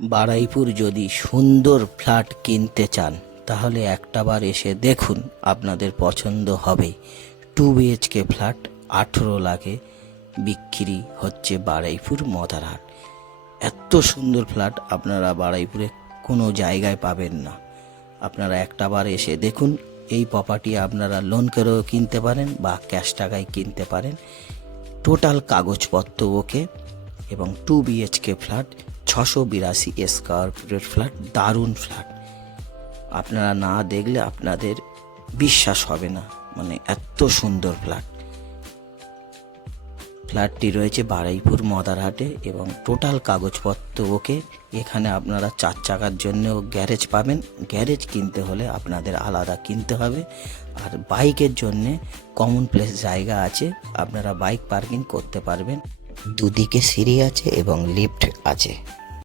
বারুইপুর যদি সুন্দর ফ্ল্যাট কিনতে চান তাহলে একটাবার এসে দেখুন, আপনাদের পছন্দ হবে। 2 BHK ফ্ল্যাট 18 লাখে বিক্রি হচ্ছে বারুইপুর মদারহাট। এত সুন্দর ফ্ল্যাট আপনারা বারুইপুরে কোনো জায়গায় পাবেন না। আপনারা একটাবার এসে দেখুন। এই প্রপার্টি আপনারা লোন করেও কিনতে পারেন বা ক্যাশ টাকায় কিনতে পারেন। টোটাল কাগজপত্র ওকে এবং 2 BHK ফ্ল্যাট, 682 স্কোয়ার ফিটের ফ্ল্যাট, দারুণ ফ্ল্যাট। আপনারা না দেখলে আপনাদের বিশ্বাস হবে না, মানে এত সুন্দর ফ্ল্যাট। ফ্ল্যাটটি রয়েছে বারুইপুর মদারহাটে এবং টোটাল কাগজপত্র ওকে। এখানে আপনারা 4 চাকার জন্যও গ্যারেজ পাবেন। গ্যারেজ কিনতে হলে আপনাদের আলাদা কিনতে হবে। আর বাইকের জন্যে কমন প্লেস জায়গা আছে, আপনারা বাইক পার্কিং করতে পারবেন। দুদিকে সিঁড়ি আছে এবং লিফট আছে।